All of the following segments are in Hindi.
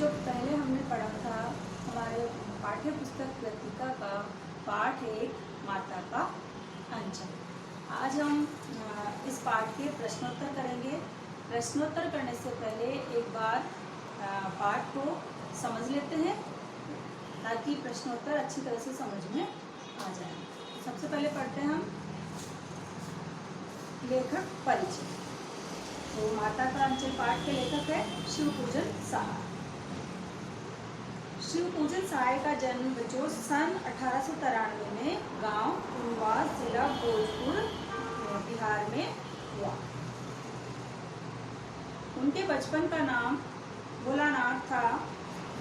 जो पहले हमने पढ़ा था हमारे पाठ्य पुस्तक कृतिका का पाठ एक माता का अंचल। आज हम इस पाठ के प्रश्नोत्तर करेंगे। प्रश्नोत्तर करने से पहले एक बार पाठ को समझ लेते हैं ताकि प्रश्नोत्तर अच्छी तरह से समझ में आ जाए। सबसे पहले पढ़ते हैं हम लेखक परिचय। तो माता का अंचल पाठ के लेखक है शिवपूजन सहाय। शिवपूजन सहाय का जन्म बच्चों सन 1893 में गांव कुनवास जिला भोजपुर बिहार में हुआ। उनके बचपन का नाम भोलानाथ था।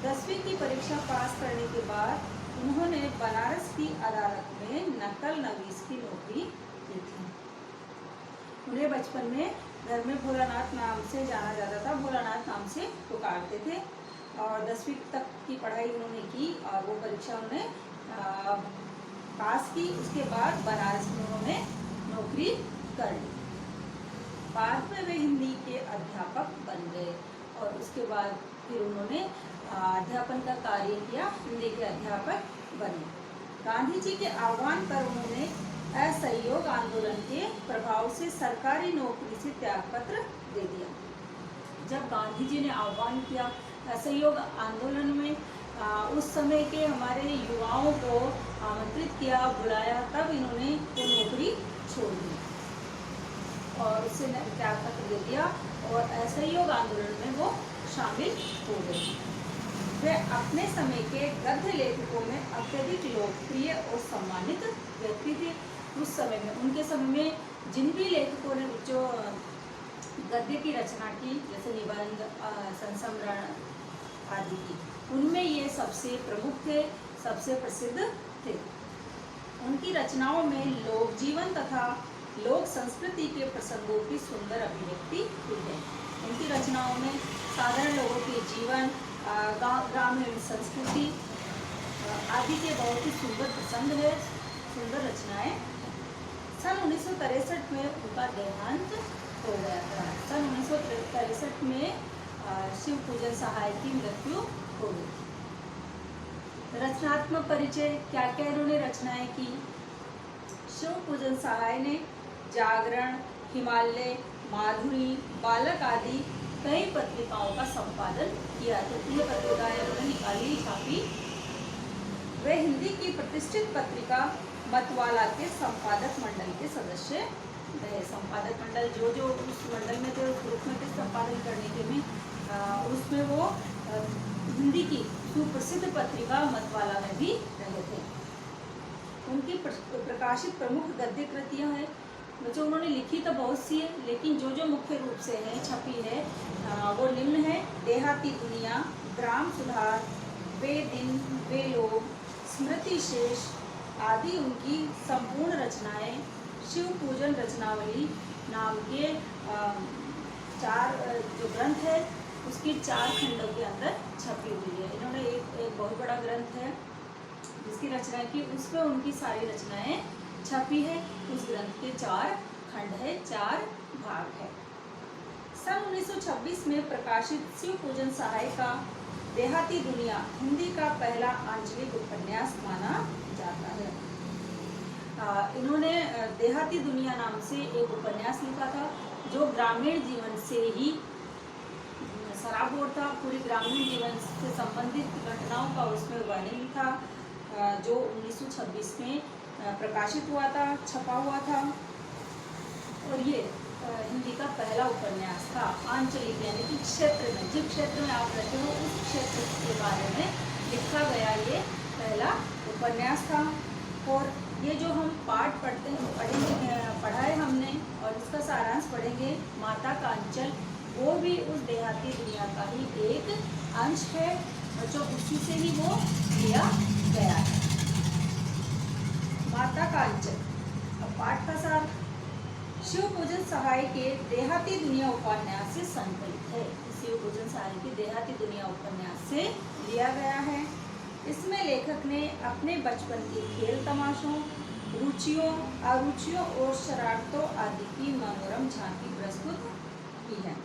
10वीं की परीक्षा पास करने के बाद उन्होंने बनारस की अदालत में नकल नवीस की नौकरी की थी। उन्हें बचपन में घर में भोलानाथ नाम से जाना जाता था, भोलानाथ नाम से पुकारते थे और 10वीं तक की पढ़ाई उन्होंने की और वो परीक्षा उन्होंने पास की। उसके बाद बनारस में उन्होंने नौकरी कर ली। बाद में वे हिंदी के अध्यापक बन गए और उसके बाद फिर उन्होंने अध्यापन का कार्य किया, हिंदी के अध्यापक बने। गांधी जी के आह्वान पर उन्होंने असहयोग आंदोलन के प्रभाव से सरकारी नौकरी से त्यागपत्र दे दिया। जब गांधी जी ने आह्वान किया असहयोग आंदोलन में, उस समय के हमारे युवाओं को आमंत्रित किया, बुलाया, तब इन्होंने वो नौकरी छोड़ दी और उससे त्यागपत्र दे दिया और असहयोग आंदोलन में वो शामिल हो गए। वे अपने समय के गद्य लेखकों में अत्यधिक लोकप्रिय और सम्मानित व्यक्ति थे। उस समय में, उनके समय में जिन भी लेखकों ने जो गद्य की रचना की, जैसे निबंध, संस्मरण आदि की, उनमें ये सबसे प्रमुख थे, सबसे प्रसिद्ध थे। उनकी रचनाओं में लोक जीवन तथा लोक संस्कृति के प्रसंगों की सुंदर अभिव्यक्ति हुई है। उनकी रचनाओं में साधारण लोगों के जीवन, ग्रामीण संस्कृति आदि के बहुत ही सुंदर प्रसंग है, सुंदर रचनाएं। सन 1963 में उनका देहांत हो गया था। सन 1963 में शिवपूजन सहाय की मृत्यु हो गई। रचनात्मक परिचय, क्या क्या इन्होंने रचनाएं की। शिवपूजन सहाय ने जागरण, हिमालय, माधुरी, बालक आदि कई पत्रिकाओं का संपादन किया। तो ये पत्रिकाएं उन्होंने निकाली, छापी। वे हिंदी की प्रतिष्ठित पत्रिका मतवाला के संपादक मंडल के सदस्य रहे। संपादक मंडल जो उस मंडल में थे, उस ग्रुप में थे संपादन करने के में, उसमें वो हिंदी की सुप्रसिद्ध पत्रिका मतवाला में भी रहे थे। उनकी प्रकाशित प्रमुख गद्य कृतियाँ हैं। बच्चों उन्होंने लिखी तो बहुत सी है, लेकिन जो मुख्य रूप से है, छपी है, वो निम्न है। देहाती दुनिया, ग्राम सुधार, वे दिन वे लोग, स्मृति शेष आदि उनकी संपूर्ण रचनाएं शिवपूजन रचनावली नाम के 4 जो ग्रंथ है उसकी 4 खंडों के अंदर छपी हुई है। इन्होंने एक बहुत बड़ा ग्रंथ है जिसकी रचना की, उसमें उनकी सारी रचनाएं छपी है। उस ग्रंथ के 4 खंड है, 4 भाग है। सन 1926 में प्रकाशित शिवपूजन सहाय का देहाती दुनिया हिंदी का पहला आंचलिक उपन्यास माना जाता है। इन्होंने देहाती दुनिया नाम से एक उपन्यास लिखा था जो ग्रामीण जीवन से ही सराबोर था। पूरी ग्रामीण जीवन से संबंधित घटनाओं का उसमें वर्णन था, जो 1926 में प्रकाशित हुआ था, छपा हुआ था। और ये हिंदी का पहला उपन्यास था। आंचलिक यानी कि क्षेत्र में, जिस क्षेत्र में आप रहते हो उस क्षेत्र के बारे में लिखा गया ये पहला उपन्यास था। और ये जो हम पाठ पढ़ा है हमने और इसका सारांश पढ़ेंगे, माता का अंचल, वो भी उस देहाती दुनिया का ही एक अंश है। बच्चों उसी से ही वो लिया गया है। माता का अंचल। अब पाठ का सार शिवपूजन सहाय के देहाती दुनिया उपन्यास से संकलित है। शिवपूजन सहाय की देहाती दुनिया उपन्यास से लिया गया है। इसमें लेखक ने अपने बचपन के खेल तमाशों, रुचियों, अरुचियों और शरारतों आदि की मनोरम झांकी प्रस्तुत की है।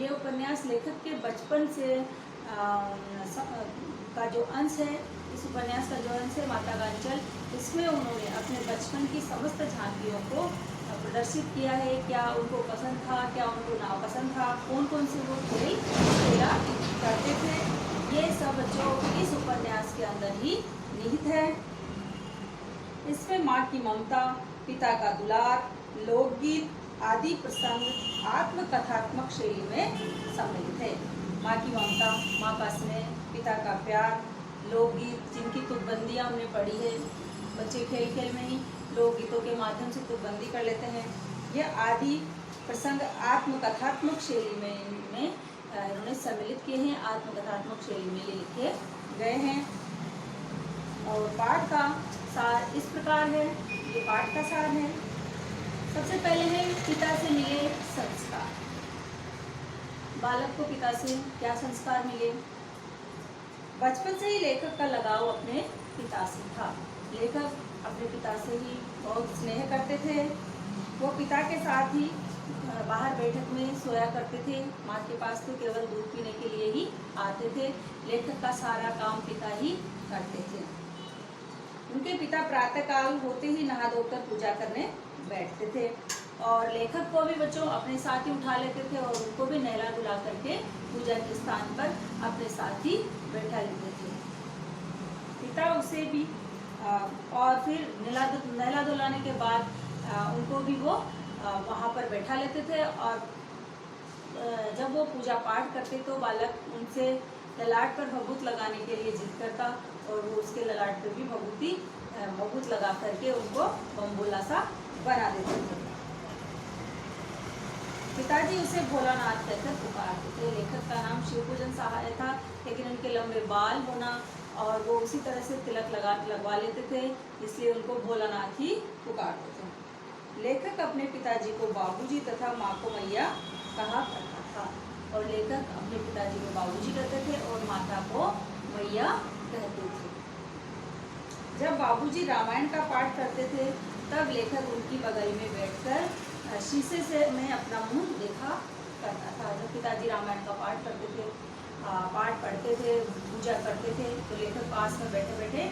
ये उपन्यास लेखक के बचपन से का जो अंश है, इस उपन्यास का जो अंश है माता का अंचल, इसमें उन्होंने अपने बचपन की समस्त झांकियों को प्रदर्शित किया है। क्या उनको पसंद था, क्या उनको नापसंद था, कौन कौन से वो खेल खेला करते थे, ये सब जो इस उपन्यास के अंदर ही निहित है। इसमें माँ की ममता, पिता का दुलार, लोकगीत आदि प्रसंग आत्मकथात्मक शैली में सम्मिलित है। माँ की ममता, माँ का स्नेह, पिता का प्यार, लोकगीत जिनकी तुकबंदियाँ हमने पढ़ी है, बच्चे खेल खेल में ही लोकगीतों के माध्यम से तुकबंदी कर लेते हैं। ये आदि प्रसंग आत्मकथात्मक शैली में इन्होंने सम्मिलित किए हैं, आत्मकथात्मक शैली में ये लिखे गए हैं। और पाठ का सार इस प्रकार है, ये पाठ का सार है। सबसे पहले है पिता से मिले संस्कार। बालक को पिता से क्या संस्कार मिले? बचपन से ही लेखक का लगाव अपने पिता से था। लेखक अपने पिता से ही बहुत स्नेह करते थे। वो पिता के साथ ही बाहर बैठक में सोया करते थे। माँ के पास तो केवल दूध पीने के लिए ही आते थे। लेखक का सारा काम पिता ही करते थे। उनके पिता प्रातःकाल होते ही नहा धोकर पूजा करने बैठते थे और लेखक को भी बच्चों अपने साथ ही उठा लेते थे और उनको भी नहला धुला करके पूजा के स्थान पर अपने साथ ही बैठा लेते थे। पिता उसे भी और फिर नहला धुलाने के बाद उनको भी वो वहाँ पर बैठा लेते थे और जब वो पूजा पाठ करते तो बालक उनसे ललाट पर भभूत लगाने के लिए जिद करता और वो उसके ललाट पर भी भभूत लगा करके उनको बम्बोला सा बना देते थे। पिताजी उसे भोलानाथ कहकर पुकारते थे। लेखक का नाम शिवपूजन सहाय था, लेकिन उनके लंबे बाल होना और वो उसी तरह से तिलक लगवा लेते थे, इसलिए उनको भोलानाथ ही पुकारते थे। लेखक अपने पिताजी को बाबूजी तथा माँ को मैया कहा करता था और लेखक अपने पिताजी को बाबूजी कहते थे और माता को मैया कहते थे। जब बाबूजी रामायण का पाठ करते थे तब लेखक उनकी बगल में बैठकर शीशे से मैं अपना मुंह देखा करता था। जब पिताजी रामायण का पाठ करते थे, पाठ पढ़ते थे, पूजा करते थे, तो लेखक पास में बैठे बैठे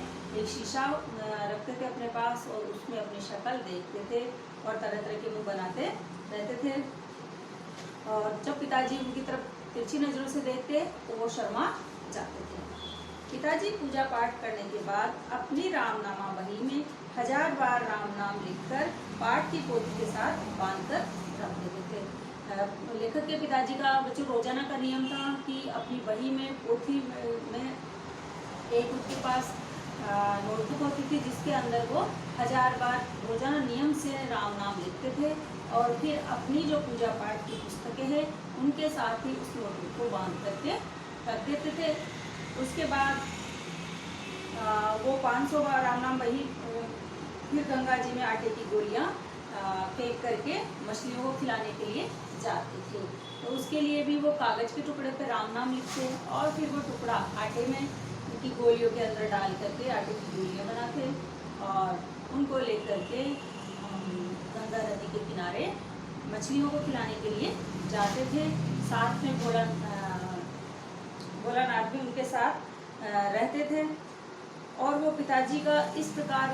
एक शीशा रखते थे अपने पास और उसमें अपनी शक्ल देखते थे और तरह तरह के मुंह बनाते रहते थे। और जब पिताजी उनकी तरफ तिरछी नजरों से देखते तो वो शर्मा जाते थे। पिताजी पूजा पाठ करने के बाद अपनी रामनामा बही में 1000 बार राम नाम लिखकर पाठ की पोथी के साथ बांधकर रख देते थे। लेखक के पिताजी का बच्चों रोजाना का नियम था कि अपनी बही में पोथी में एक उनके पास नोटबुक होती थी जिसके अंदर वो 1000 बार रोजाना नियम से राम नाम लिखते थे और फिर अपनी जो पूजा पाठ की पुस्तकें हैं उनके साथ ही उस नोटबुक को बांध करके रख देते थे। उसके बाद वो 500 बार राम नाम बही फिर गंगा जी में आटे की गोलियाँ फेंक करके मछलियों को खिलाने के लिए जाते थे। तो उसके लिए भी वो कागज़ के टुकड़े पे राम नाम लिखते और फिर वो टुकड़ा आटे में उनकी गोलियों के अंदर डाल करके आटे की गोलियाँ बनाते और उनको लेकर के गंगा नदी के किनारे मछलियों को खिलाने के लिए जाते थे। साथ में भोलानाथ भी उनके साथ रहते थे और वो पिताजी का इस प्रकार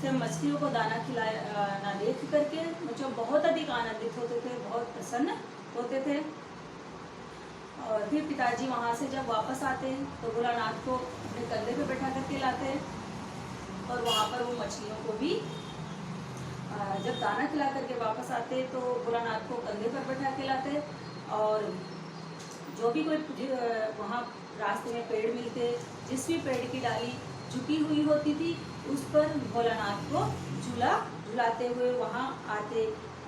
से मछलियों को दाना खिलाना देख करके मुझे बहुत अधिक आनंदित होते थे, बहुत प्रसन्न होते थे। और फिर पिताजी वहाँ से जब वापस आते तो भोलानाथ को अपने कंधे पे बैठा करके लाते और वहाँ पर वो मछलियों को भी जब दाना खिला करके वापस आते तो भोलानाथ को कंधे पर बैठा के लाते और जो भी कोई वहाँ रास्ते में पेड़ मिलते, जिस भी पेड़ की डाली झुकी हुई होती थी उस पर भोलानाथ को झुलाते हुए वहाँ आते।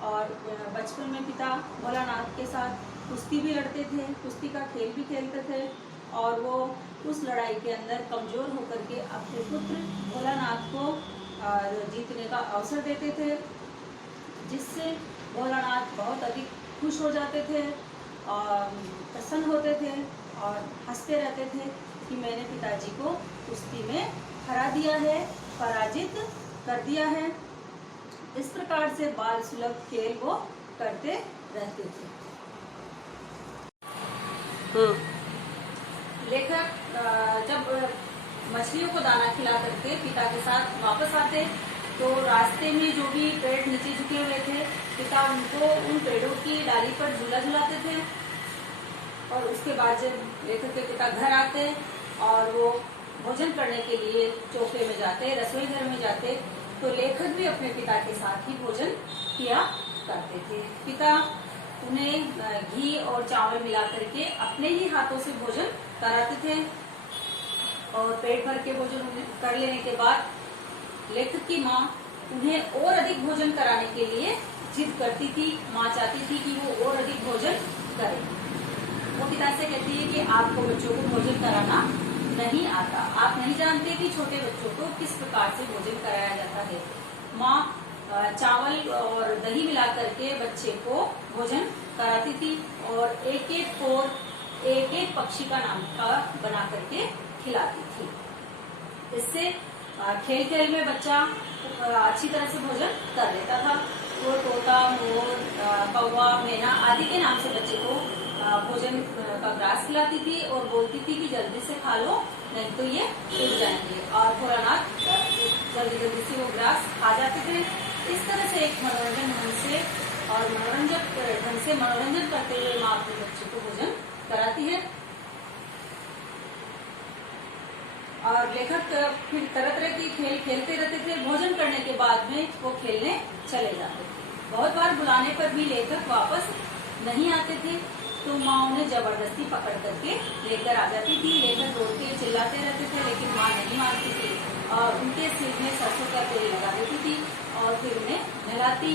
और बचपन में पिता भोलानाथ के साथ कुश्ती भी लड़ते थे, कुश्ती का खेल भी खेलते थे और वो उस लड़ाई के अंदर कमज़ोर होकर के अपने पुत्र भोलानाथ को जीतने का अवसर देते थे, जिससे भोलानाथ बहुत अधिक खुश हो जाते थे और प्रसन्न होते थे और हंसते रहते थे कि मैंने पिताजी को कुश्ती में हरा दिया है, पराजित कर दिया है। इस प्रकार से बाल सुलभ खेल वो करते रहते थे। मछलियों को दाना खिला करके पिता के साथ वापस आते, तो रास्ते में जो भी पेड़ नीचे झुके हुए थे, पिता उनको उन पेड़ों की डाली पर झूला झुलाते थे। और उसके बाद जब लेखक के पिता घर आते और वो भोजन करने के लिए चौके में जाते, रसोई घर में जाते, तो लेखक भी अपने पिता के साथ ही भोजन किया करते थे। पिता उन्हें घी और चावल मिला करके अपने ही हाथों से भोजन कराते थे। और पेट भर के भोजन कर लेने के बाद लेखक की माँ उन्हें और अधिक भोजन कराने के लिए जिद करती थी। माँ चाहती थी कि वो और अधिक भोजन करे। वो पिता से कहती है कि आपको बच्चों को भोजन कराना नहीं आता, आप नहीं जानते कि छोटे बच्चों को किस प्रकार से भोजन कराया जाता है। माँ चावल और दही मिला करके बच्चे को भोजन कराती थी और एक एक पक्षी का नाम का बना करके खिलाती थी। इससे खेल खेल में बच्चा अच्छी तरह से भोजन कर लेता था। वो तोता, मोर, कौवा, मैना आदि के नाम से बच्चे को भोजन का ग्रास खिलाती थी और बोलती थी कि जल्दी से खा लो, नहीं तो ये टूट जाएंगे। और भोलानाथ जल्दी जल्दी से वो ग्रास खा जाते थे। इस तरह से एक मनोरंजन ढंग से और मनोरंजक ढंग से मनोरंजन करते हुए माँ अपने बच्चे को भोजन कराती है। और लेखक फिर तरह तरह की खेल खेलते रहते थे। भोजन करने के बाद में वो खेलने चले जाते थे। बहुत बार बुलाने पर भी लेखक वापस नहीं आते थे, तो माँ उन्हें जबरदस्ती पकड़ करके लेकर आ जाती थी। लेखक रोते चिल्लाते रहते थे, लेकिन माँ नहीं मानती थी और उनके सिर में सरसों का तेल लगा देती थी और फिर उन्हें नहलाती,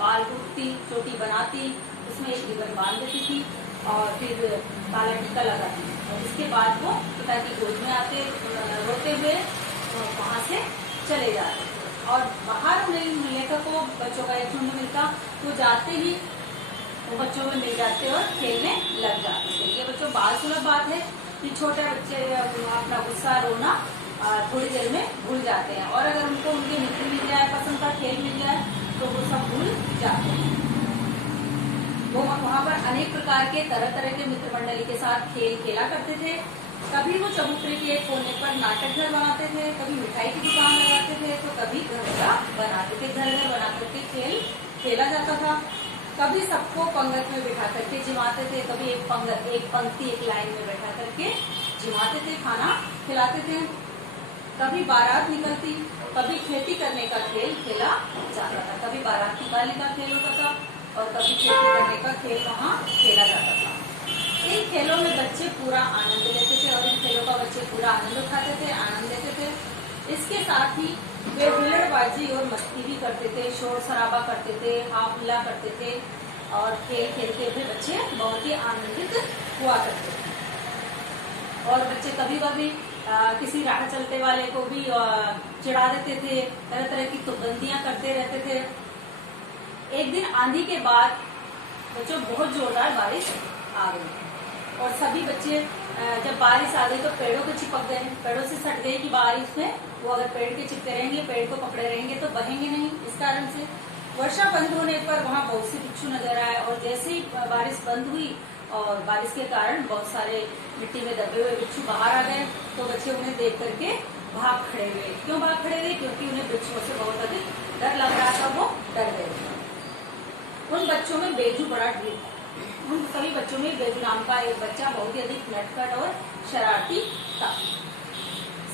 बाल गुड़ती, चोटी बनाती, उसमें एक रिबन बांध देती थी और फिर काला टीका लगाती। और इसके बाद वो पिता की गोद में आते रोते हुए वहां से चले जाते। और बाहर उन्हें लेखक को बच्चों का एक झुंड मिलता, तो जाते ही वो बच्चों में मिल जाते और खेलने लग जाते थे। ये बच्चों बाल सुलभ बात है कि छोटे बच्चे अपना गुस्सा, रोना थोड़ी देर में भूल जाते हैं और अगर उनको उनके मित्र मिल जाए, पसंद का खेल मिल जाए, तो वो सब भूल जाते हैं। वो वहाँ पर अनेक प्रकार के तरह तरह के मित्र मंडली के साथ खेल खेला करते थे। कभी वो चबूतरे के कोने पर नाटक घर बनाते थे, कभी मिठाई की दुकान लगाते थे, तो कभी घर बनाते थे। घर बना करके खेल खेला जाता था। कभी सबको पंगत में बिठा करके जिमाते थे, कभी एक पंक्ति एक लाइन में बैठा करके जिमाते थे, खाना खिलाते थे। कभी बारात निकलती, कभी खेती करने का खेल खेला जाता था। कभी बारात निकालने का खेल होता था और कभी खेती करने का खेल वहाँ खेला जाता था। इन खेलों में बच्चे पूरा आनंद लेते थे और इन खेलों का बच्चे पूरा आनंद उठाते थे, आनंद लेते थे। इसके साथ ही वे हुल्लड़बाजी और मस्ती भी करते थे, शोर शराबा करते थे, हाफुल्ला करते थे और खेल खेलते हुए बच्चे बहुत ही आनंदित हुआ करते थे। और बच्चे कभी कभी किसी राह चलते वाले को भी चिढ़ा देते थे, तरह तरह की तुकबंदियां करते रहते थे। एक दिन आंधी के बाद बच्चों बहुत जोरदार बारिश आ गई और सभी बच्चे जब बारिश आ गई तो पेड़ों को चिपक गए, पेड़ों से सट गए कि बारिश में वो अगर पेड़ के चिपके रहेंगे, पेड़ को पकड़े रहेंगे तो बहेंगे नहीं। इस कारण से वर्षा बंद होने पर वहाँ बहुत से बिच्छू नजर आए और जैसे ही बारिश बंद हुई और बारिश के कारण बहुत सारे मिट्टी में दबे हुए बिच्छू बाहर आ गए, तो बच्चे उन्हें देख करके भाग खड़े हुए। क्यों भाग खड़े हुए? क्योंकि उन्हें बिच्छुओं से बहुत अधिक डर लग रहा था, वो डर गए। उन बच्चों में बेजू बड़ा ढेर था। उन सभी बच्चों में बेजू नाम का एक बच्चा बहुत ही अधिक नटखट और शरारती था।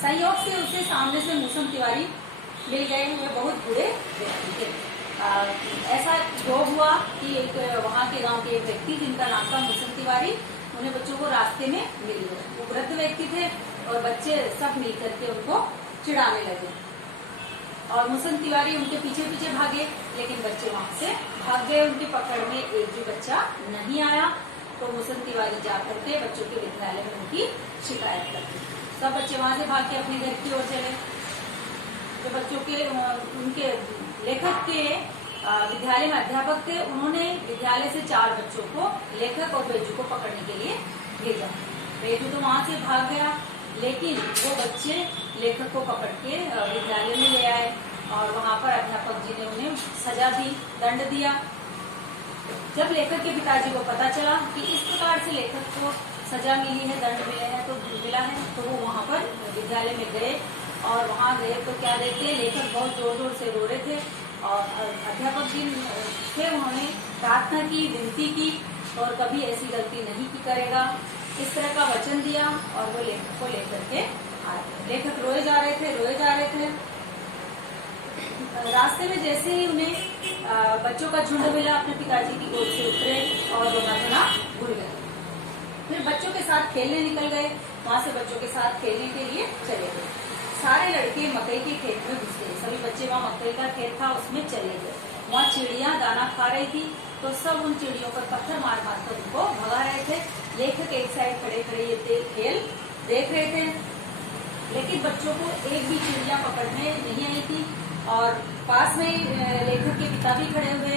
संयोग से उसे सामने से मूसम तिवारी मिल गए। वे बहुत बुरे व्यक्ति थे। ऐसा जो हुआ कि एक वहाँ के गांव के एक व्यक्ति जिनका नाम था मूसम तिवारी, उन्हें बच्चों को रास्ते में मिल गए। वो वृद्ध व्यक्ति थे और बच्चे सब मिल करके उनको चिढ़ाने लगे और मूसम तिवारी उनके पीछे पीछे भागे, लेकिन बच्चे वहां से भाग गए। उनकी पकड़ में एक भी बच्चा नहीं आया, तो मूसम तिवारी जाकर के बच्चों के विद्यालय में उनकी शिकायत कर दी। सब बच्चे वहां से भाग के अपने घर की ओर चले। तो बच्चों के उनके लेखक के विद्यालय में अध्यापक थे, उन्होंने विद्यालय से 4 बच्चों को लेखक और बेजू को पकड़ने के लिए भेजा। बेजू तो वहां से भाग गया, लेकिन वो बच्चे लेखक को पकड़ के विद्यालय में ले आए और वहां पर अध्यापक जी ने उन्हें सजा दी, दंड दिया। जब लेखक के पिताजी को पता चला कि इस प्रकार से लेखक को सजा मिली है, दंड मिला है, तो वो वहाँ पर विद्यालय में गए और वहाँ गए तो क्या देखते, लेखक बहुत जोर जोर से रो रहे थे और अध्यापक जी से उन्होंने प्रार्थना की, विनती की और कभी ऐसी गलती नहीं की करेगा, इस तरह का वचन दिया और वो लेखक को लेकर के आए। लेखक रोए जा रहे थे। रास्ते में जैसे ही उन्हें बच्चों का झुंड मिला, अपने पिताजी की गोद से उतरे और रोना भूल गए। फिर बच्चों के साथ खेलने निकल गए, वहां से बच्चों के साथ खेलने के लिए चले गए। सारे लड़के मकई के खेत में घुस गए, सभी बच्चे वहाँ मकई का खेत था उसमें चले गए। वहाँ चिड़िया दाना खा रही थी तो सब उन चिड़ियों पर पत्थर मार मार कर उनको भगा रहे थे। लेखक एक साइड खड़े खड़े ये खेल देख रहे थे, लेकिन बच्चों को एक भी चिड़िया पकड़ने नहीं आई थी और पास में लेखक के पिता भी खड़े हुए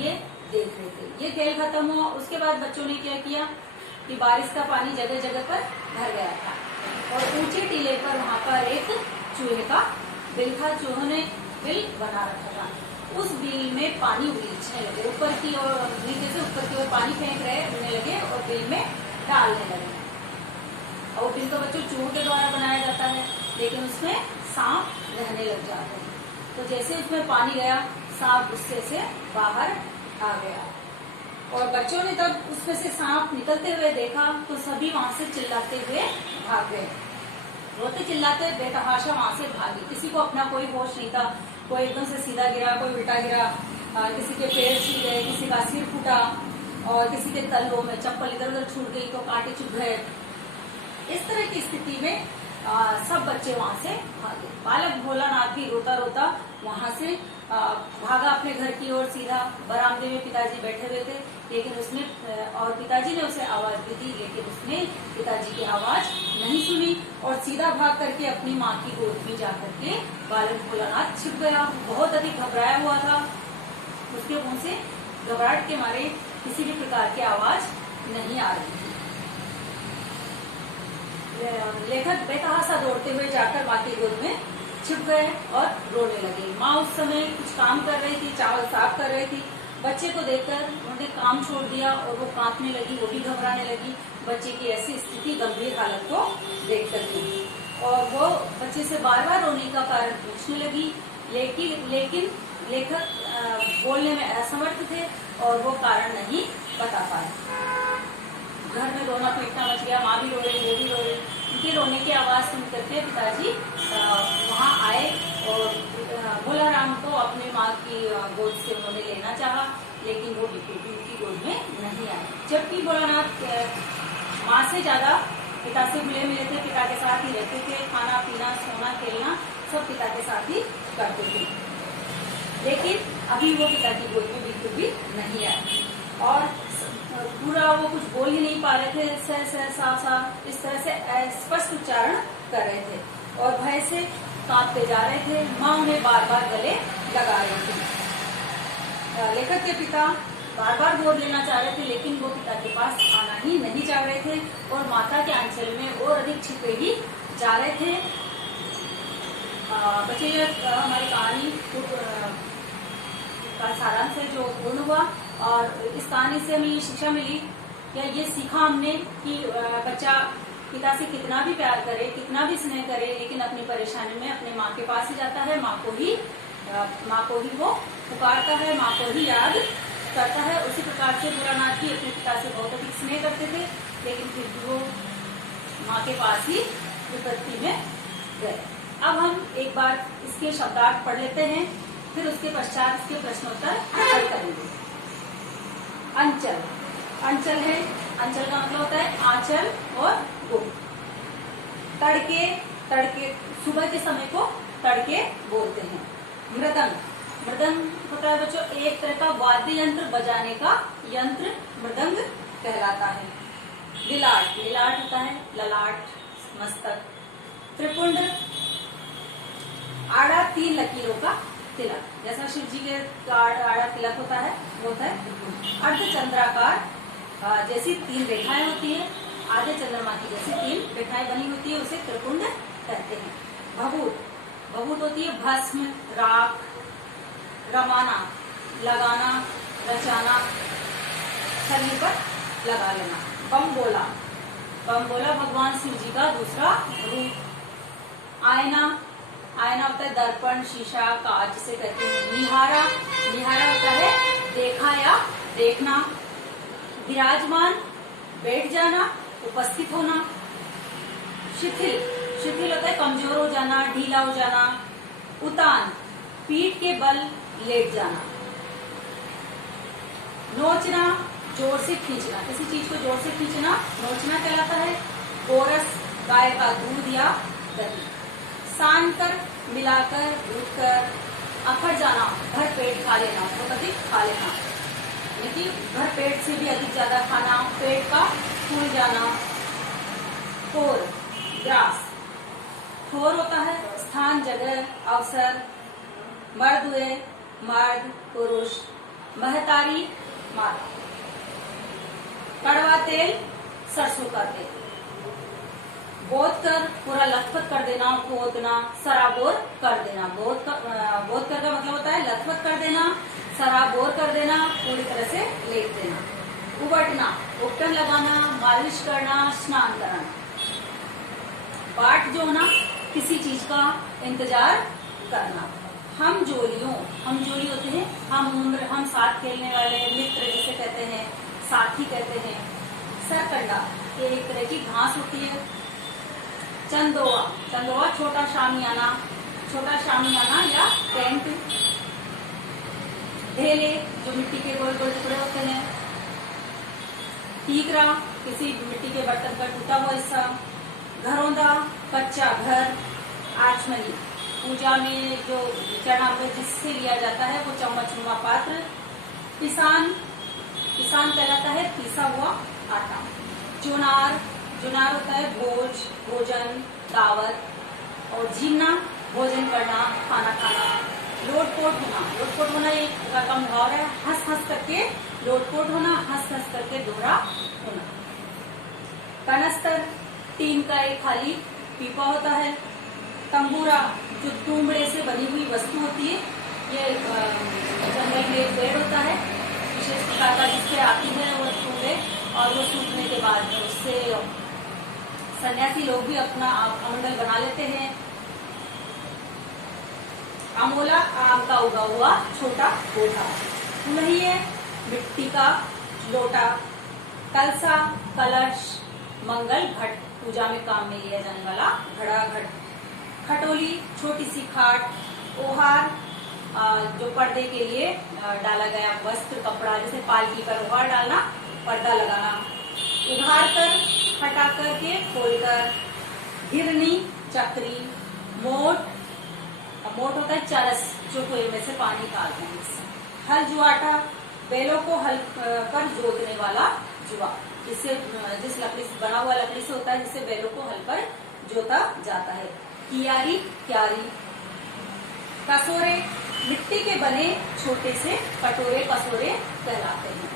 ये देख रहे थे। ये खेल खत्म हुआ, उसके बाद बच्चों ने क्या किया कि बारिश का पानी जगह जगह पर भर गया था और ऊंचे टीले पर वहां पर एक चूहे का बिल था। चूहों ने बिल बना रखा था, उस बिल में पानी उलीचने लगे, ऊपर की ओर नीचे से ऊपर की ओर पानी फेंक रहे लगे और बिल में डालने लगे। और बिल तो बच्चों चूहों के द्वारा बनाया जाता है, लेकिन उसमें सांप रहने लग जाते हैं। तो जैसे उसमें पानी गया, सांप गुस्से से बाहर आ गया और बच्चों ने तब उसमें से सांप निकलते हुए देखा तो सभी वहां से चिल्लाते हुए भाग गए, रोते चिल्लाते बेतहाशा वहां से भागे। किसी को अपना कोई होश नहीं था, कोई एकदम से सीधा गिरा, कोई उल्टा गिरा, किसी के पैर छिल गए, किसी का सिर फूटा और किसी के तलवों में चप्पल इधर उधर छूट गई तो कांटे चुभ गए। इस तरह की स्थिति में सब बच्चे वहां से भागे। बालक भोलानाथ भी रोता रोता वहां से भागा अपने घर की ओर सीधा। बरामदे में पिताजी बैठे हुए थे, लेकिन उसने और पिताजी ने उसे आवाज भी दी, लेकिन उसने पिताजी की आवाज नहीं सुनी और सीधा भाग करके अपनी माँ की गोद में जाकर के बालक भोलानाथ छिप गया। बहुत अधिक घबराया हुआ था, उसके मुंह से घबराहट के मारे किसी भी प्रकार की आवाज नहीं आ रही थी। लेखक बेतहाशा दौड़ते हुए जाकर माँ की गोद में छिप गए और रोने लगे। माँ उस समय कुछ काम कर रही थी, चावल साफ कर रही थी। बच्चे को देखकर उन्होंने काम छोड़ दिया और वो कांपने लगी, वो भी घबराने लगी। बच्चे की ऐसी स्थिति, गंभीर हालत को देख कर और वो बच्चे से बार बार रोने का कारण पूछने लगी, लेकिन लेखक बोलने में असमर्थ थे और वो कारण नहीं बता पाए। घर में रोना पीटना मच गया, माँ भी रो रही, वो भी रो रही। उनके रोने की आवाज सुन करके पिताजी वहाँ आए और भोलाराम को अपनी माँ की गोद से उन्होंने लेना चाहा, लेकिन वो बिल्कुल भी उनकी गोद में नहीं आए। जबकि भोलानाथ माँ से ज्यादा पिता से मिले थे, पिता के साथ ही रहते थे, खाना पीना सोना खेलना सब पिता के साथ ही करते थे, लेकिन अभी वो पिता की गोद में बिल्कुल भी नहीं आए और पूरा वो कुछ बोल ही नहीं पा रहे थे, सा इस तरह से स्पष्ट उच्चारण कर रहे थे और भय से कांपते जा रहे थे। माँ उन्हें बार बार गले लगा रही थी। लेखक के पिता बार बार गोद लेना चाह रहे थे, लेकिन वो पिता के पास आना ही नहीं चाह रहे थे और माता के आंचल में और अधिक छिपे ही जा रहे थे। बच्चे हमारी कहानी का सारांश है जो पूर्ण हुआ और इस कहानी से हमें ये शिक्षा मिली या ये सीखा हमने कि बच्चा पिता से कितना भी प्यार करे, कितना भी स्नेह करे, लेकिन अपनी परेशानी में अपने माँ के पास ही जाता है, माँ को ही वो पुकारता है, माँ को ही याद करता है। उसी प्रकार से भोलानाथ भी अपने पिता से बहुत अधिक स्नेह करते थे, लेकिन फिर भी वो माँ के पास ही विपत्ति में गए। अब हम एक बार इसके शब्दार्थ पढ़ लेते हैं, फिर उसके पश्चात इसके प्रश्नोत्तर करेंगे। अंचल, अंचल है, अंचल का मतलब होता है आंचल और गोद। तड़के, तड़के सुबह के समय को तड़के बोलते हैं। मृदंग, मृदंग होता है बच्चों एक तरह का वाद्य यंत्र बजाने का यंत्र, मृदंग कहलाता है। लिलाट, लिलाट होता है ललाट, मस्तक। त्रिपुंड, आड़ा 3 लकीरों का तिलक, जैसा शिव जी के आड़ा तिलक होता है वो होता है त्रिपुंड। अर्धचंद्राकार जैसी 3 रेखाएं होती है, आधे चंद्रमा की जैसी 3 रेखाएं बनी होती है, उसे त्रिपुंड कहते हैं। भभूत, भभूत होती है भस्म, राख, रमाना, लगाना, रचाना, शरीर पर लगा लेना। बम गोला, बम बोला भगवान शिव जी का दूसरा रूप। आईना, आईना होता है दर्पण, शीशा, कांच जिसे कहते हैं। निहारा, निहारा होता है देखा या देखना। विराजमान, बैठ जाना, उपस्थित होना। शिथिल, शिथिल होता है कमजोर हो जाना, ढीला हो जाना। उतान, पीठ के बल लेट जाना। नोचना, जोर से खींचना, किसी चीज को जोर से खींचना नोचना कहलाता है। गोरस, गाय का दूध या दही। सान कर, मिलाकर, भूनकर। अखड़ जाना, भर पेट खा लेना, बहुत अधिक खा लेना, यानी भर पेट से भी अधिक ज्यादा खाना, पेट का फूल जाना। ठोर, ग्रास, ठोर होता है स्थान, जगह, अवसर। मर्द हुए मर्द, पुरुष। महतारी, माता। कड़वा तेल, सरसों का तेल। बोध कर, पूरा लथपथ कर देना, खोदना, सराबोर कर देना। बोध कर का मतलब होता है लथपथ कर देना, सराबोर कर देना, पूरी तरह से लेट देना। उबटना, उपटन लगाना, मालिश करना, स्नान कराना। बाट जोना, किसी चीज का इंतजार करना। हम जोलियों, हम जोली होते हैं हम उम्र, हम साथ खेलने वाले, मित्र जिसे कहते हैं, साथी कहते हैं। सरकंडा, ये एक तरह की घास होती है। चंदोआ, चंदोआ छोटा शामियाना, छोटा शामियाना या टेंट। ढेले, जो मिट्टी के गोल गोल टुकड़े होते हैं। ठीकरा, किसी मिट्टी के बर्तन का टूटा हुआ हिस्सा। घरौंदा, कच्चा घर। आचमनी, पूजा में जो चरणामृत जिससे लिया जाता है वो चम्मच नुमा पात्र। किसान, किसान कहलाता है पीसा हुआ आटा। चुनार, चुनार होता है भोज, भोजन, दावत। और जीना, भोजन करना, खाना खाना। लोटपोट होना, लोटपोट होना एक प्रकार का मुहावरा है। हंस हंस करके लोटपोट होना, हंस हंस करके दोहरा होना। कनस्तर, टीन का एक खाली पीपा होता है। तंबूरा, जो तुमड़े से बनी हुई वस्तु होती है, ये जंगल में एक पेड़ होता है विशेष प्रकार का जिससे आती है वो तुमड़े, और वो सूखने के बाद उससे सन्यासी लोग भी अपना कमंडल बना लेते हैं। अमोला, आम का उगा हुआ छोटा पौधा। कुल्हिए, मिट्टी का लोटा। कलसा, कलश, मंगल घट, पूजा में काम में लिया जाने वाला घड़ा घट। खटोली, छोटी सी खाट। ओहार, जो पर्दे के लिए डाला गया वस्त्र, कपड़ा, जैसे पालकी पर ओहार डालना, पर्दा लगाना। उघाड़ कर, हटा करके, खोल कर। घिरनी, चक्री। मोट, मोट होता है चरस, जो कुएं में से पानी निकालते हैं इससे। हल जुआटा, बैलों को हल पर जोतने वाला जुआ, जिससे जिस लकड़ी से बना हुआ लकड़ी से होता है, जिससे बैलों को हल पर जोता जाता है। कियारी, क्यारी। कसोरे, मिट्टी के बने छोटे से कटोरे, कसोरे कहलाते हैं।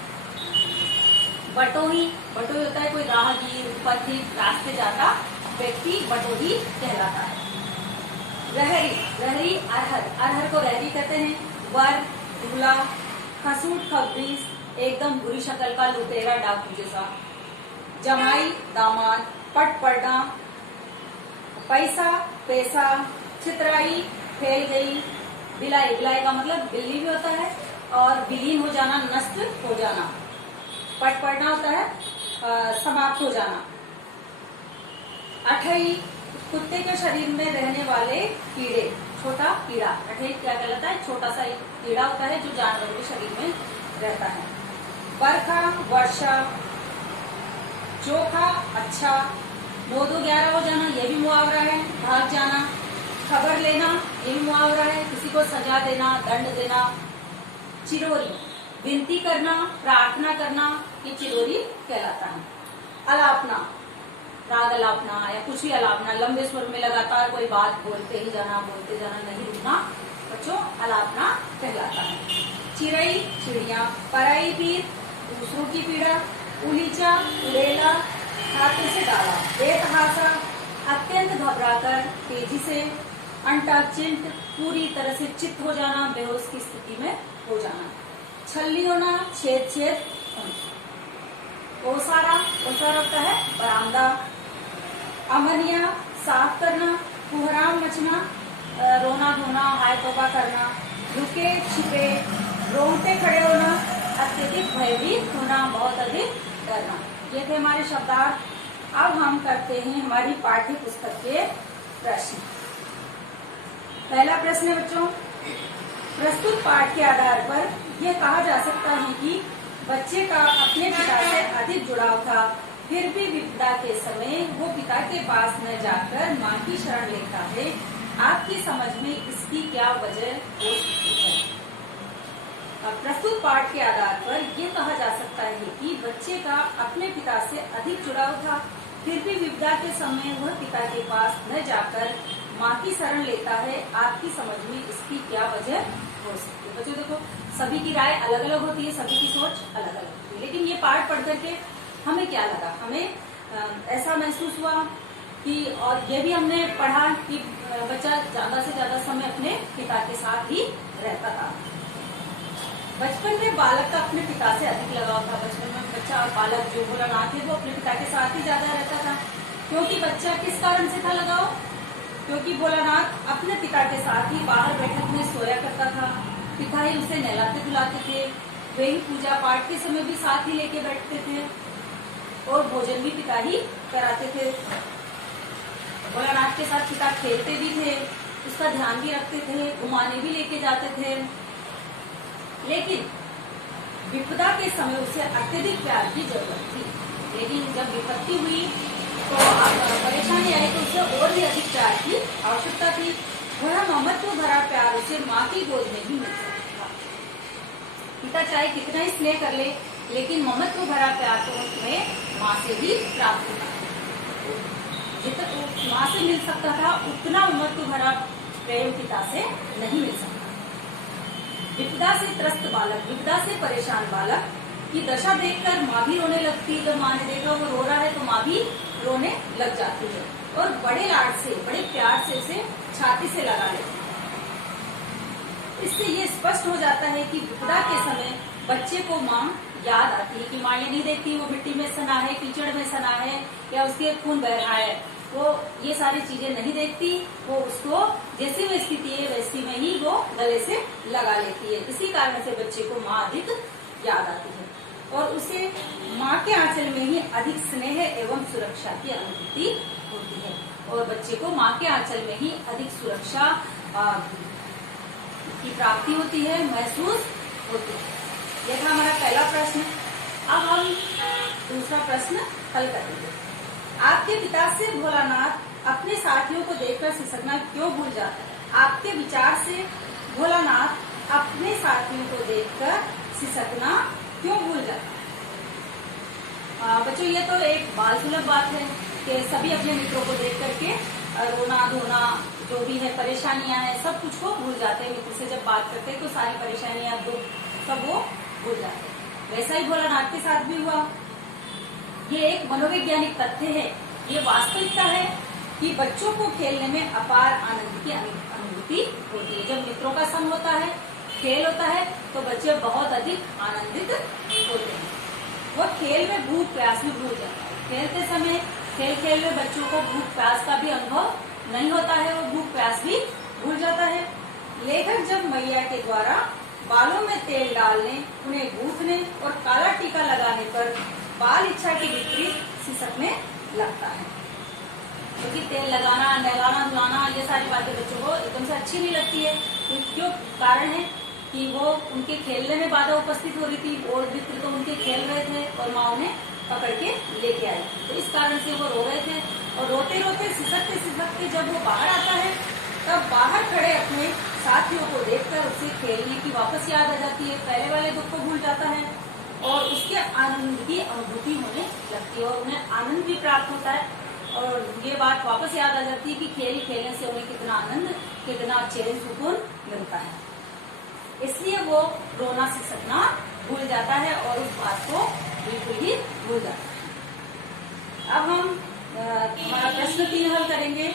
बटोही, बटोही होता है कोई राहगीर, पथिक, रास्ते जाता व्यक्ति बटोही कहलाता है। रहरी, रहरी अरहर, अरहर को रहरी कहते हैं। वर, दूल्हा। खसूट, खब्बीस, एकदम बुरी शक्ल का लुटेरा, डाकू जैसा। जमाई, दामाद। पट पड़ना, पैसा, पैसा। छितराई, फैल गई। बिलाई, बिलाई का मतलब बिल्ली भी होता है, और विलीन हो जाना, नष्ट हो जाना। पट पड़ना होता है समाप्त हो जाना। अठई, कुत्ते के शरीर में रहने वाले कीड़े, छोटा कीड़ा। अठई क्या कहलाता है? छोटा सा एक कीड़ा होता है जो जानवर के शरीर में रहता है। बरखा, वर्षा। चोखा, अच्छा। 9-2-11 हो जाना, ये भी मुहावरा है। भाग जाना। खबर लेना, ये भी मुहावरा है। किसी को सजा देना, दंड देना। चिरोरी, विनती करना, प्रार्थना करना, ये चिरोरी कहलाता है। अलापना, राग अलापना या कुछ भी अलापना, लंबे स्वर में लगातार कोई बात बोलते ही जाना, बोलते जाना, नहीं रुकना, बच्चों अलापना कहलाता है। चिड़ई, चिड़िया। पराई पीर, दूसरों की पीड़ा। उलीचा, उड़ेला, हाथों से डाला। बेतहासा, अत्यंत घबराकर, तेजी से। अंटाचिंत, पूरी तरह से चित्त हो जाना, बेहोश की स्थिति में हो जाना। छल्ली होना, छेद छेद होना। ओसारा, ओसारा होता है बरामदा। अमनिया, साफ करना। कुहराम मचना, रोना धोना, हाय तौबा करना। लुके छिपे, रोंगटे खड़े होना। अत्यधिक भयभीत होना, बहुत अधिक डरना। ये थे हमारे शब्दार्थ। अब हम करते हैं हमारी पाठ्य पुस्तक के प्रश्न। पहला प्रश्न है बच्चों, प्रस्तुत पाठ के आधार पर यह कहा जा सकता है कि बच्चे का अपने पिता से अधिक जुड़ाव था, फिर भी विपदा के समय वो पिता के पास न जाकर मां की शरण लेता है। आपकी समझ में इसकी क्या वजह हो सकती है? प्रस्तुत पाठ के आधार पर यह कहा जा सकता है कि बच्चे का अपने पिता से अधिक जुड़ाव था, फिर भी विपदा के समय वह पिता के पास न जाकर मां की शरण लेता है। आपकी समझ में इसकी क्या वजह हो सकती है? बच्चों देखो, सभी की राय अलग अलग होती है, सभी की सोच अलग अलग होती है, लेकिन ये पाठ पढ़ करके हमें क्या लगा? हमें ऐसा महसूस हुआ कि, और ये भी हमने पढ़ा कि बच्चा ज्यादा से ज्यादा समय अपने पिता के साथ ही रहता था। बचपन में बालक का अपने पिता से अधिक लगाव था। बचपन में बच्चा और बालक जो भोलानाथ है वो अपने पिता के साथ ही ज्यादा रहता था। क्योंकि बच्चा किस कारण से था लगाव? क्योंकि भोलानाथ अपने पिता के साथ ही बाहर बैठक में सोया करता था। पिता ही उसे नहलाते धुलाते थे, वे ही पूजा पाठ के समय भी साथ ही लेके बैठते थे और भोजन भी पिता ही कराते थे। भोलानाथ के साथ पिता खेलते भी थे, उसका ध्यान भी रखते थे, घुमाने भी लेके जाते थे। लेकिन विपदा के समय उसे अत्यधिक प्यार की जरूरत थी। लेकिन जब विपत्ति हुई तो परेशानी आई तो उसे और भी अधिक प्यार की आवश्यकता थी। वह ममत्व भरा प्यार उसे माँ की गोद में ही मिल सकता था। पिता चाहे कितना ही स्नेह कर ले, लेकिन ममत्व भरा प्यार तो उसमें माँ से ही प्राप्त होता था। जितना माँ से मिल सकता था उतना ममत्व भरा प्रेम पिता से नहीं मिल सकता। विपदा से त्रस्त बालक, विपदा से परेशान बालक की दशा देखकर माँ भी रोने लगती है। जब माँ ने देखा वो रो रहा है तो माँ भी रोने लग जाती है और बड़े लाड से, बड़े प्यार से उसे छाती से लगा लेती है। इससे ये स्पष्ट हो जाता है कि विपदा के समय बच्चे को माँ याद आती है कि माँ ये नहीं देखती वो मिट्टी में सना है, कीचड़ में सना है या उसके खून बह रहा है। वो ये सारी चीजें नहीं देखती, वो उसको जैसी वो स्थिति है वैसी में ही वो गले से लगा लेती है। इसी कारण से बच्चे को माँ अधिक याद आती है और उसे माँ के आंचल में ही अधिक स्नेह एवं सुरक्षा की अनुभूति होती है और बच्चे को माँ के आंचल में ही अधिक सुरक्षा की प्राप्ति होती है, महसूस होती है। यह था हमारा पहला प्रश्न। अब हम दूसरा प्रश्न हल करेंगे। आपके पिता से भोलानाथ अपने साथियों को देखकर सिसकना क्यों भूल जाता है? आपके विचार से भोलानाथ अपने साथियों को देखकर सिसकना क्यों भूल जाता है? बच्चों ये तो एक बाल सुलभ बात है कि सभी अपने मित्रों को देख करके रोना धोना जो भी है परेशानियां हैं सब कुछ को भूल जाते हैं। मित्र से जब बात करते हैं तो सारी परेशानियां दुख सब वो भूल जाते हैं। वैसा ही भोलानाथ के साथ भी हुआ। ये एक मनोवैज्ञानिक तथ्य है, ये वास्तविकता है कि बच्चों को खेलने में अपार आनंद की अनुभूति होती है। जब मित्रों का संग होता है, खेल होता है तो बच्चे बहुत अधिक आनंदित होते हैं। वो खेल में भूख प्यास भी भूल जाता है। खेलते समय खेल में बच्चों को भूख प्यास का भी अनुभव नहीं होता है, वो भूख प्यास भी भूल जाता है। लेखक जब मैया के द्वारा बालों में तेल डालने, उन्हें गूंथने और काला टीका लगाने पर बाल इच्छा के विपरीत सिसकने लगता है। क्योंकि तेल लगाना, नहलाना, धुलाना ये सारी बातें बच्चों को एकदम से अच्छी नहीं लगती है। तो क्यों कारण है कि वो उनके खेलने में बाधा उपस्थित हो रही थी और मित्र तो उनके खेल रहे थे और माँ उन्हें पकड़ के लेके आई। तो इस कारण से वो रो रहे थे और रोते रोते सिसकते सिसकते जब वो बाहर आता है तब बाहर खड़े अपने साथियों को देखकर उसे खेलने की वापस याद आ जाती है। पहले वाले दुख को भूल जाता है और उसके आनंद की अनुभूति होने लगती है और उन्हें आनंद भी प्राप्त होता है और ये बात वापस याद आ जाती है कि खेल खेलने से उन्हें कितना आनंद, कितना चैन सुकून मिलता है। इसलिए वो रोना सिसकना भूल जाता है और उस बात को बिल्कुल ही भूल जाता है। अब हम हमारा प्रश्न 3 हल करेंगे।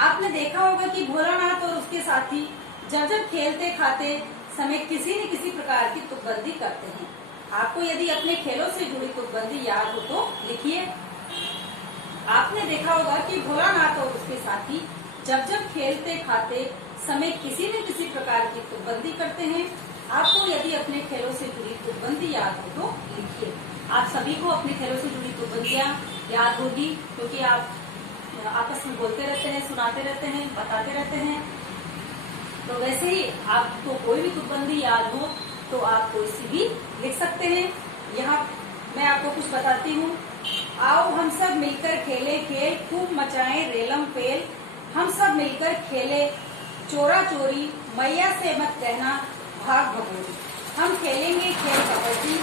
आपने देखा होगा कि भोलानाथ और उसके साथी जब जब खेलते खाते समय किसी न किसी प्रकार की तुकबंदी करते हैं। आपको यदि अपने खेलों से जुड़ी तुकबंदी याद हो तो लिखिए। आपने देखा होगा कि भोलानाथ और उसके साथी जब जब खेलते खाते समय किसी न किसी प्रकार की तुकबंदी करते हैं। आपको यदि अपने खेलों से जुड़ी तुकबंदी याद हो तो लिखिए। आप सभी को अपने खेलों से जुड़ी तुकबंदियां याद होगी, क्योंकि आप आपस में बोलते रहते हैं, सुनाते रहते हैं, बताते रहते हैं। तो वैसे ही आपको कोई भी तुकबंदी याद हो तो आप कोई सी भी लिख सकते हैं। यहाँ मैं आपको कुछ बताती हूँ। आओ हम सब मिलकर खेले खेल, खूब मचाएं रेलम फेल। हम सब मिलकर खेले चोरा चोरी, मैया से मत कहना भाग भगोरी। हम खेलेंगे खेल कबड्डी,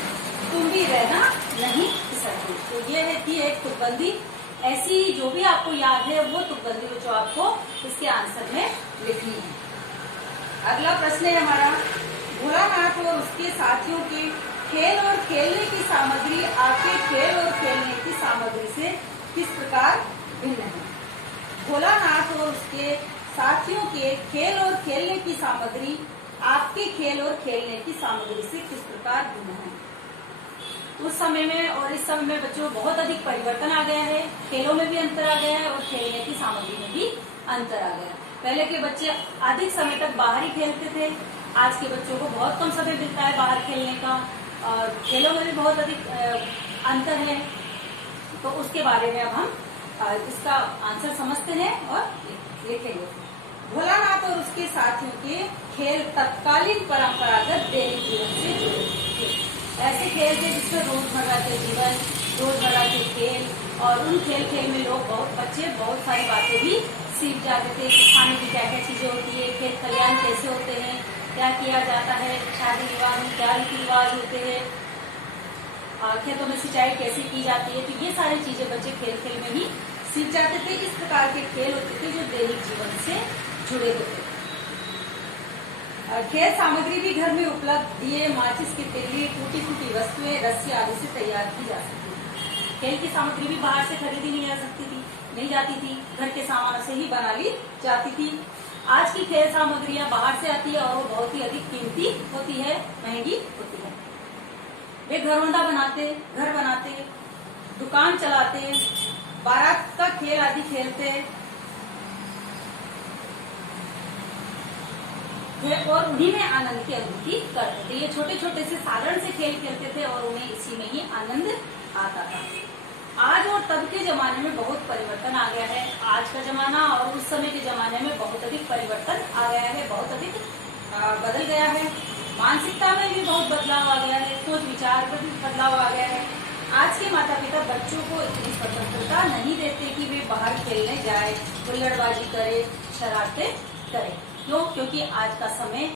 तुम भी रहना नहीं फिसलती। तो ये है कि एक तुकबंदी, ऐसी जो भी आपको याद है वो तुकबंदी जो आपको इसके आंसर में लिखनी है। अगला प्रश्न है हमारा, भोलानाथ और उसके साथियों के खेल और खेलने की सामग्री आपके खेल और खेलने की सामग्री से किस प्रकार भिन्न है। भोलानाथ और उसके साथियों के खेल और खेलने की सामग्री आपके खेल और खेलने की सामग्री से किस प्रकार भिन्न है। उस समय में और इस समय में बच्चों बहुत अधिक परिवर्तन आ गया है। खेलों में भी अंतर आ गया है और खेलने की सामग्री में भी अंतर आ गया है। पहले के बच्चे अधिक समय तक बाहर ही खेलते थे। आज के बच्चों को बहुत कम समय मिलता है बाहर खेलने का, और खेलों में भी बहुत अधिक अंतर है। तो उसके बारे में अब हम इसका आंसर समझते हैं और लिखेंगे। भोलानाथ और उसके साथियों के खेल तत्कालीन परंपरागत दैनिक जीवन से जुड़े थे। ऐसे खेल थे जिसमें रोजमर्रा के जीवन, रोजमर्रा के खेल, और उन खेल में लोग बच्चे बहुत सारी बातें भी सीख जाते थे। खाने की क्या क्या चीजें होती है, खेत खलियान कैसे होते हैं, क्या किया जाता है, शादी विवाह में क्या रीति रिवाज होते हैं, खेतों में सिंचाई कैसे की जाती है। तो ये सारी चीजें बच्चे खेल में ही सीख जाते थे। इस प्रकार के खेल होते थे जो दैनिक जीवन से जुड़े होते थे। खेल सामग्री भी घर में उपलब्ध दिए, माचिस की तिल्ली, टूटी फूटी वस्तुएं, रस्सी आदि से तैयार की जा सकती थी। खेल की सामग्री भी बाहर से खरीदी नहीं जाती थी, घर के सामान से ही बना ली जाती थी। आज की खेल सामग्रियां बाहर से आती है और वो बहुत ही अधिक कीमती होती है, महंगी होती है। वे घर बनाते, दुकान चलाते, बारात का खेल आदि खेलते और उन्हीं में आनंद की अनुभूति करते थे। ये छोटे छोटे से साधारण से खेल खेलते थे और उन्हें इसी में ही आनंद आता था। आज और तब के जमाने में बहुत परिवर्तन आ गया है। आज का जमाना और उस समय के जमाने में बहुत अधिक परिवर्तन आ गया है, बहुत अधिक बदल गया है। मानसिकता में भी बहुत बदलाव आ गया है, सोच विचार में भी बदलाव आ गया है। आज के माता पिता बच्चों को इतनी स्वतंत्रता नहीं देते कि वे बाहर खेलने जाए, हुल्लड़बाजी करे, शरारतें करे। क्यों? क्योंकि आज का समय